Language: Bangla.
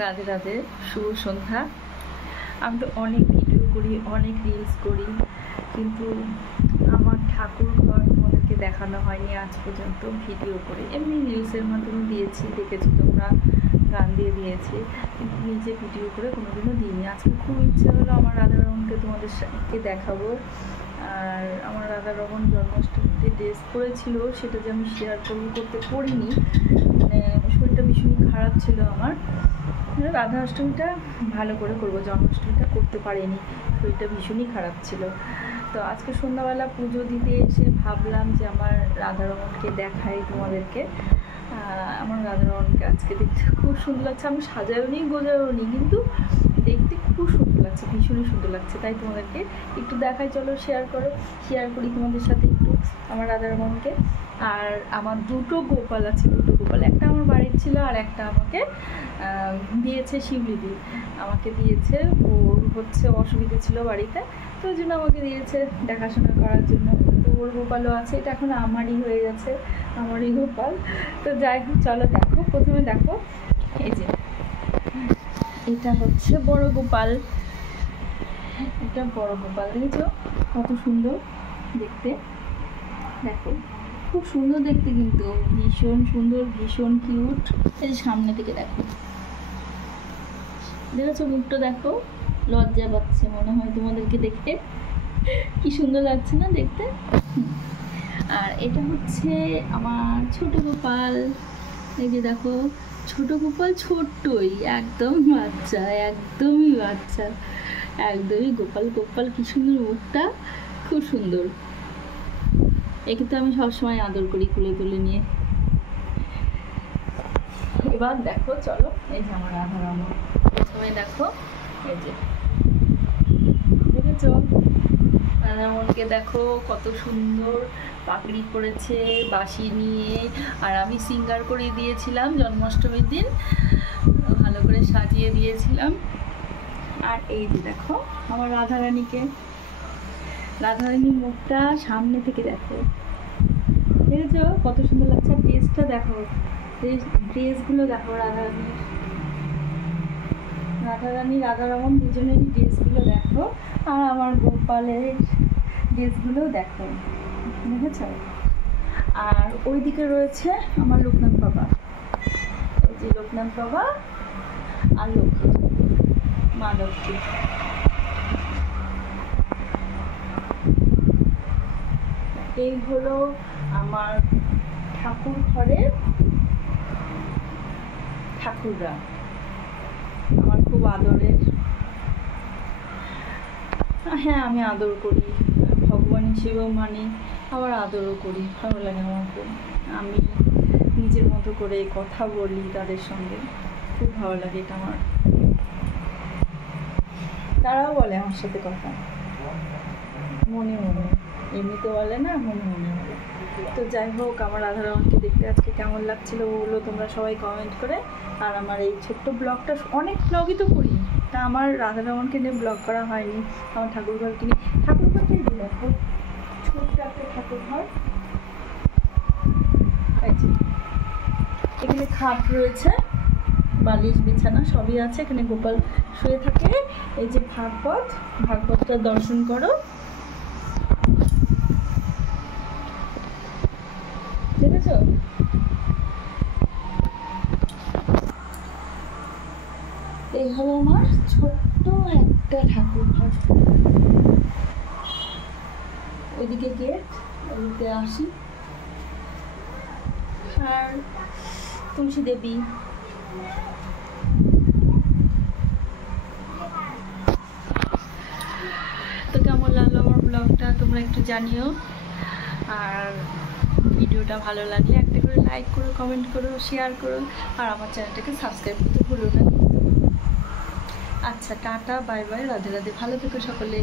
রাধে রাধে, শুভ সন্ধ্যা। আমি তো অনেক ভিডিও করি, অনেক রিলস করি, কিন্তু আমার ঠাকুর ঘর তোমাদেরকে দেখানো হয়নি আজ পর্যন্ত ভিডিও করে। এমনি রিলসের মাধ্যমে দিয়েছি, দেখেছি তোমরা, গান দিয়ে দিয়েছি, কিন্তু নিজে ভিডিও করে কোনোদিনও দিইনি। আজকে খুব ইচ্ছে হলো আমার রাধারমণকে তোমাদেরকে দেখাবো। আর আমার রাধারমণ জন্মাষ্টমীতে ড্রেস পরেছিল, সেটা যে আমি শেয়ার করতে পারিনি, মানে শরীরটা ভীষণই খারাপ ছিল আমার। রাধা অষ্টমীটা ভালো করে করবো, জন্মাষ্টমীটা করতে পারিনি, শরীরটা ভীষণই খারাপ ছিল। তো আজকে সন্ধ্যাবেলা পুজো দিতে এসে ভাবলাম যে আমার রাধারমণকে দেখাই তোমাদেরকে। আমার রাধারমণকে আজকে দেখতে খুব সুন্দর লাগছে। আমি সাজাও নি গোজাও নি, কিন্তু দেখতে খুব সুন্দর লাগছে, ভীষণই সুন্দর লাগছে। তাই তোমাদেরকে একটু দেখাই, চলো শেয়ার করি তোমাদের সাথে একটু আমার রাধারমণকে। আর আমার দুটো গোপাল আছে, একটা আমার বাড়ির ছিল আর একটা আমাকে দিয়েছে শিউলিদি, আমাকে দিয়েছে। ওর হচ্ছে অসুবিধা ছিল বাড়িতে, তো ওই জন্য আমাকে দিয়েছে দেখাশোনা করার জন্য। তো ওর গোপালও আছে, এটা এখন আমারই হয়ে গেছে, আমারই গোপাল। তো যাই হোক, চলো দেখো, প্রথমে দেখো এই যে এটা হচ্ছে বড় গোপাল, এটা বড় গোপাল, দেখেছো কত সুন্দর দেখতে, দেখো খুব সুন্দর দেখতে, কিন্তু ভীষণ সুন্দর, ভীষণ কিউট। এই যে সামনে থেকে দেখো, দেখেছো মুখটা, দেখো লজ্জা পাচ্ছে মনে হয় তোমাদেরকে দেখে, কি সুন্দর লাগছে না দেখতে। আর এটা হচ্ছে আমার ছোট গোপাল, এই যে দেখো ছোট গোপাল, ছোট্টই একদম বাচ্চা, একদমই বাচ্চা, একদমই গোপাল গোপাল, কি সুন্দর মুখটা, খুব সুন্দর। একে তো আমি সবসময় আদর করি কুলে তুলে নিয়ে। এবার দেখো, চলো এই যে আমার রাধারমণ, প্রথমে দেখো এই যে দেখেছো রাধারমণকে, দেখো কত সুন্দর পাগড়ি পরেছে, বাঁশি নিয়ে। আর আমি সিঙ্গার করে দিয়েছিলাম জন্মাষ্টমীর দিন, ভালো করে সাজিয়ে দিয়েছিলাম। আর এই যে দেখো আমার রাধারানীকে, রাধারানীর মুখটা সামনে থেকে দেখো, দেখেছো কত সুন্দর লাগছে। ড্রেসটা দেখো, ড্রেসগুলো দেখো, রাধারমণ দুজনেরই ড্রেসগুলো দেখো, আর আমার গোপালের ড্রেসগুলো দেখো, দেখেছো। আর ওইদিকে রয়েছে আমার লোকনাথ বাবা, এই যে লোকনাথ বাবা আর লক্ষ্মী, মা লক্ষ্মী। এই হলো আমার ঠাকুর ঘরের ঠাকুররা, আমার খুব আদরের। হ্যাঁ, আমি আদর করি, ভগবান হিসেবেও মানি, আবার আদরও করি, ভালো লাগে আমার খুব। আমি নিজের মতো করে কথা বলি তাদের সঙ্গে, খুব ভালো লাগে এটা আমার। তারাও বলে আমার সাথে কথা মনে মনে, এমনিতে বলে না, মনে মনে বলে। তো যাই হোক, আমার রাধারমণকে দেখতে আজকে কেমন লাগছিল ওগুলো তোমরা সবাই কমেন্ট করে। আর আমার এই ছোট্ট ব্লগটা, অনেক ব্লগই তো করি, তা আমার রাধারমণকে নিয়ে ব্লগ করা হয়নি। আমার ঠাকুরঘরকে নিয়ে, ঠাকুরঘরটাই দেখো, ছোট্ট একটা ঠাকুরঘর। এখানে খাট রয়েছে, বালিশ বিছানা সবই আছে, এখানে গোপাল শুয়ে থাকে। এই যে ভাগবতটা দর্শন করো, দেখেছো। এই হলো আমার ছোট্ট একটা ঠাকুর ঘর। ওইদিকে গেট, ওইদিকে আসি। আর তুলসী দেবী, তো কেমন লাগলো আমার ব্লগটা তোমরা একটু জানিও। আর ভিডিওটা ভালো লাগলে একটা করে লাইক করো, কমেন্ট করো, শেয়ার করো, আর আমার চ্যানেলটাকে সাবস্ক্রাইব করতে ভুলো না। আচ্ছা, tata, bye bye, Radhe Radhe, ভালো থেকো সকলে।